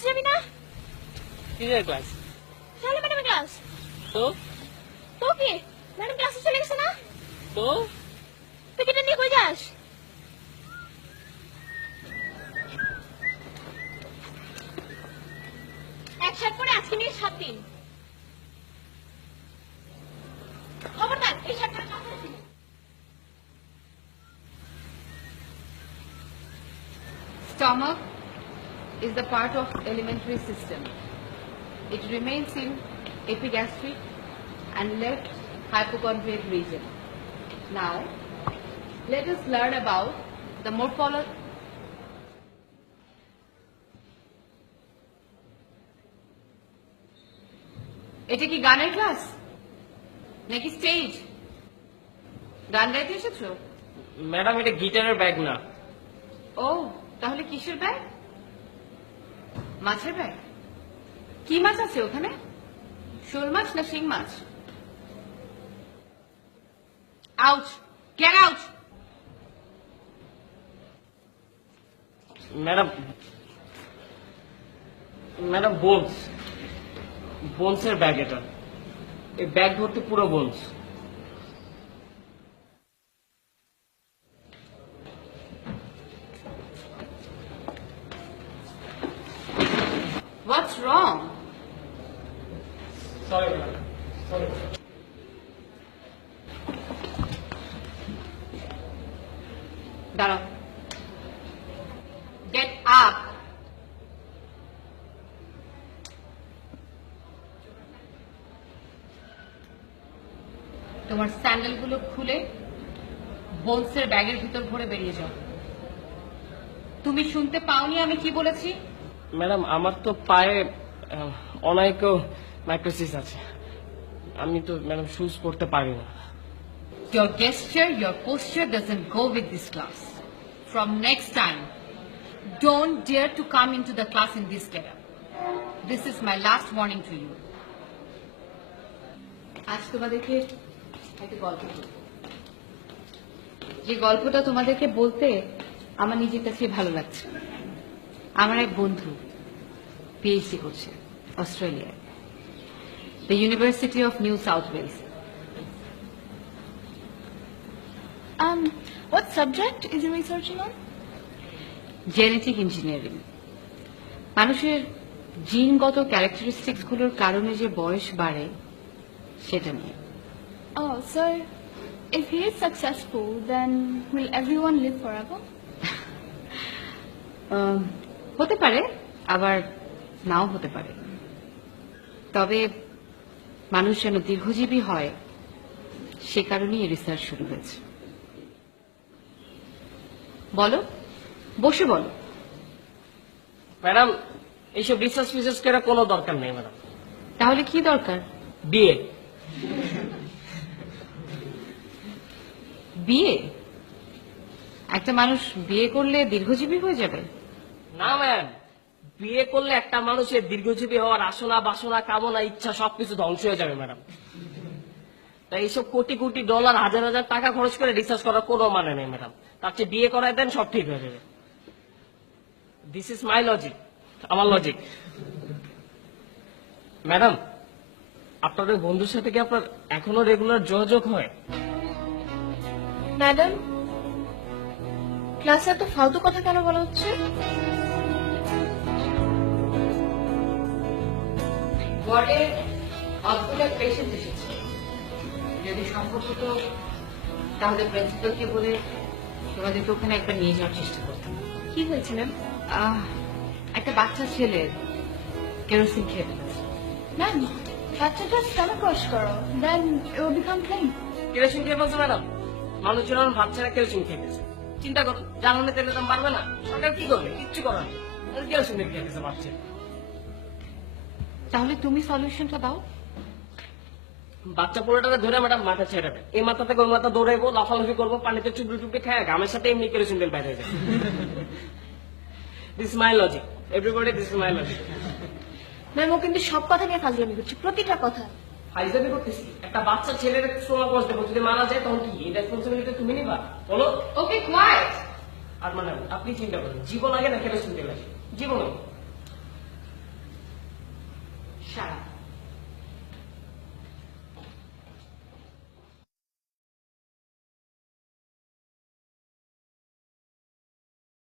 ক্লাসে যাবি না? কিসের ক্লাস? তাহলে ম্যাডামের ক্লাস। তো তো কি ম্যাডাম ক্লাসে চলে গেছে না? তো তুই কিটা নিয়ে কই যাস? এক শার্ট পরে আজকে নিয়ে 7 দিন। খবরদার এই শার্ট পরে ক্লাসে আসবি না। Stomach is the part of alimentary system. It remains in epigastric and left hypochondriac region. Now, let us learn about the morphology. এটা কি গানের ক্লাস নাকি স্টেজ? গান গাইতে এসেছো? ম্যাডাম এটা গিটারের ব্যাগ না। ও তাহলে কিসের ব্যাগ? মাছের ব্যাগ? কি মাছ আছে ওখানে? শোল মাছ না শিং মাছ? Out, get out. Madam madam bones, বোনসের ব্যাগ এটা। এই ব্যাগ ভর্তি পুরো bones. What's wrong? Sorry madam, sorry. দাঁড়াও। Get up. তোমার স্যান্ডেলগুলো খুলে বোনসের ব্যাগের ভিতর ভরে বেরিয়ে যাও। তুমি শুনতে পাওনি আমি কি বলেছি? ম্যাডাম আমার তো পায়ে অনেক মাইক্রোসিস আছে। আমি তো ম্যাডাম শুজ পরতে পারি না। Your gesture, your posture doesn't go with this class. From next time, don't dare to come into the class in this getup. This is my last warning to you. আজ তোমাদেরকে একটা গল্প বলবো। যে গল্পটা তোমাদেরকে বলতে আমার নিজের কাছে ভালো লাগছে। আমার এক বন্ধু পিএইচডি করছে অস্ট্রেলিয়ায়, the university of New South Wales. What subject is he researching on? Genetic engineering. মানুষের জিনগত ক্যারেক্টারিস্টিক্স গুলোর কারণে যে বয়স বাড়ে সেটা নিয়ে। Oh, so if he is successful, then will everyone live forever? হতে পারে, আবার নাও হতে পারে। তবে মানুষ যেন দীর্ঘজীবী হয় সে কারণেই রিসার্চ শুরু হয়েছে। বলো, বসে বলো। ম্যাডাম এইসব রিসার্চ ফিসার্চ করার কোনো দরকার নেই ম্যাডাম। তাহলে কি দরকার? বিয়ে। বিয়ে? একটা মানুষ বিয়ে করলে দীর্ঘজীবী হয়ে যাবে? না ম্যাম, বিয়ে করলে একটা মানুষের দীর্ঘজীবী হওয়ার আসনা বাসনা কামনা ইচ্ছা সবকিছু ধ্বংস হয়ে যাবে ম্যাডাম। তাই এইসব কোটি কোটি ডলার হাজার হাজার টাকা খরচ করে রিসার্চ করার কোনো মানে নেই ম্যাডাম। তার চেয়ে বিয়ে করায় দেন, সব ঠিক হয়ে যাবে। দিস ইজ মাই লজিক, আমার লজিক। ম্যাডাম আপনাদের বন্ধুর সাথে কি আপনার এখনো রেগুলার যোগাযোগ হয়? ম্যাডাম, ক্লাসে এত ফালতু কথা কেন বলা হচ্ছে? ওয়ার্ডে অদ্ভুত এক পেশেন্ট এসেছে। যদি সম্ভব হতো তাহলে প্রিন্সিপালকে বলে তোমাদেরকে ওখানে একবার নিয়ে যাওয়ার চেষ্টা করতাম। কি হয়েছে ম্যাম? একটা বাচ্চা ছেলে কেরোসিন খেয়ে ফেলেছে। ম্যাম, বাচ্চাটা স্টমাক ওয়াশ করো, then it will become clean. Kerosene খেয়ে বলছে ম্যাডাম? মানুষজন ভাবছেনা কেরোসিন খেয়ে গেছে। চিন্তা করুন, জানালে তেলের দাম বাড়বে না? সরকার কি করবে? কিচ্ছু করার নেই। কেরোসিন খেয়ে গেছে ভাবছে। তাহলে তুমি সলিউশনটা দাও। বাচ্চা পোলাটাকে ধরে ম্যাডাম মাথা ছেড়ে দেয়, এই মাথা থেকে ওই মাথা দৌড়াইবো, লাফালাফি করবো, পানিতে চুপড়ি টুপড়ি খায়, ঘামের সাথে এমনি কেরোসিন তেল বাইরে যায়। This my logic, everybody this my logic. Ma'am, ও কিন্তু সব কথা নিয়ে ফাজলামি করছে, প্রতিটা কথা। ফাইজাবি করতেছি? একটা বাচ্চা ছেলের সোনা কষ্ট দেবো, যদি মারা যায় তখন কি এই রেসপন্সিবিলিটি তুমি নিবা? বলো। ওকে, কোয়াইট। আর মানে আপনি চিন্তা করেন, জীবন আগে না কেরোসিন তেল আগে? জীবন আগে।